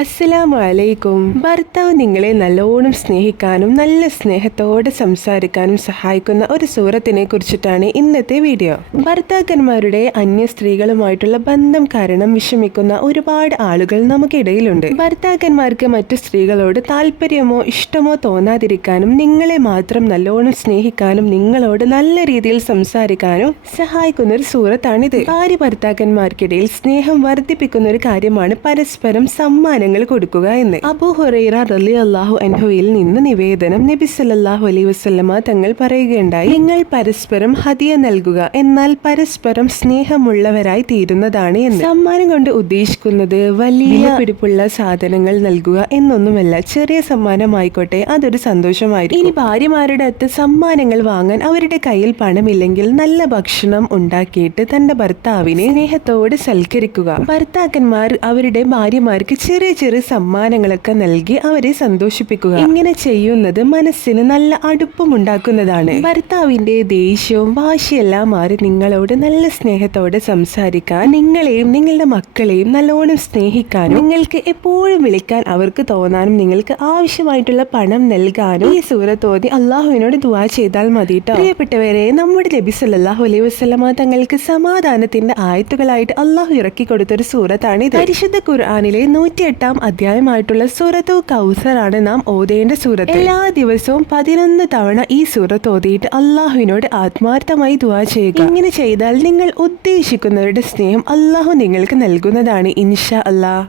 അസ്സലാമു അലൈക്കും ഭർത്താവ് നിങ്ങളെ നല്ലോണം സ്നേഹിക്കാനും നല്ല സ്നേഹത്തോടെ സംസാരിക്കാനും സഹായിക്കുന്ന ഒരു സൂറത്തിനെ കുറിച്ചിട്ടാണ് ഇന്നത്തെ വീഡിയോ. ഭർത്താക്കന്മാരുടെ അന്യ സ്ത്രീകളുമായിട്ടുള്ള ബന്ധം കാരണം വിഷമിക്കുന്ന ഒരുപാട് ആളുകൾ നമുക്കിടയിലുണ്ട്. ഭർത്താക്കന്മാർക്ക് മറ്റു സ്ത്രീകളോട് താല്പര്യമോ ഇഷ്ടമോ തോന്നാതിരിക്കാനും നിങ്ങളെ മാത്രം നല്ലോണം സ്നേഹിക്കാനും നിങ്ങളോട് നല്ല രീതിയിൽ സംസാരിക്കാനും സഹായിക്കുന്ന ഒരു സൂറത്താണിത്. ഭാര്യ ഭർത്താക്കന്മാർക്കിടയിൽ സ്നേഹം വർദ്ധിപ്പിക്കുന്ന ഒരു കാര്യമാണ് പരസ്പരം സമ്മാനങ്ങൾ കൊടുക്കുക എന്ന്. അബു ഹുറൈറ റലി അള്ളാഹു അൻഹുവിൽ നിന്ന് നിവേദനം നബി സല്ലല്ലാഹു അലൈ വസല്ലമ തങ്ങൾ പറയുകയുണ്ടായി നിങ്ങൾ പരസ്പരം ഹതിയ നൽകുക എന്നാൽ പരസ്പരം സ്നേഹമുള്ളവരായി തീരുന്നതാണ് എന്ന്. സമ്മാനം കൊണ്ട് ഉദ്ദേശിക്കുന്നത് വലിയ പിടിപ്പുള്ള സാധനങ്ങൾ നൽകുക എന്നൊന്നുമല്ല ചെറിയ സമ്മാനമായിക്കോട്ടെ അതൊരു സന്തോഷമായിരിക്കും. ഇനി ഭാര്യമാരുടെ അടുത്ത് സമ്മാനങ്ങൾ വാങ്ങാൻ അവരുടെ കയ്യിൽ പണമില്ലെങ്കിൽ നല്ല ഭക്ഷണം ഉണ്ടാക്കിയിട്ട് തന്റെ ഭർത്താവിനെ സ്നേഹത്തോടെ സൽക്കരിക്കുക. ഭർത്താക്കന്മാർ അവരുടെ ഭാര്യമാർക്ക് ചെറിയ ചെറിയ സമ്മാനങ്ങളൊക്കെ നൽകി അവരെ സന്തോഷിപ്പിക്കുക. ഇങ്ങനെ ചെയ്യുന്നത് മനസ്സിന് നല്ല അടുപ്പമുണ്ടാക്കുന്നതാണ് ഭർത്താവിന്റെ ദേഷ്യവും വാശിയെല്ലാം മാറി നിങ്ങളോട് നല്ല സ്നേഹത്തോടെ സംസാരിക്കാൻ നിങ്ങളെയും നിങ്ങളുടെ മക്കളെയും നല്ലോണം സ്നേഹിക്കാനും നിങ്ങൾക്ക് എപ്പോഴും വിളിക്കാൻ അവർക്ക് തോന്നാനും നിങ്ങൾക്ക് ആവശ്യമായിട്ടുള്ള പണം നൽകാനും ഈ സൂറത്തോതി അള്ളാഹുവിനോട് ദുവാ ചെയ്താൽ മതി പ്രിയപ്പെട്ടവരെ നമ്മുടെ നബി സല്ലാഹു അലൈഹി വസ്ലമ തങ്ങൾക്ക് സമാധാനത്തിന്റെ ആയത്തുകളായിട്ട് അള്ളാഹു ഇറക്കി കൊടുത്തൊരു സൂറത്താണ് ഇത് പരിശുദ്ധ ഖുർആാനിലെ നൂറ്റിയെട്ടാം അധ്യായമായിട്ടുള്ള സൂറത്തു കൗസറാണ് നാം ഓതേണ്ട സൂറത്ത്. എല്ലാ ദിവസവും പതിനൊന്ന് തവണ ഈ സൂറത്ത് ഓതിയിട്ട് അള്ളാഹുവിനോട് ആത്മാർത്ഥമായി ദുവാ ചെയ്യുക. ഇങ്ങനെ ചെയ്താൽ നിങ്ങൾ ഉദ്ദേശിക്കുന്നവരുടെ സ്നേഹം അള്ളാഹു നിങ്ങൾക്ക് നൽകുന്നതാണ് ഇൻഷാ അല്ലാ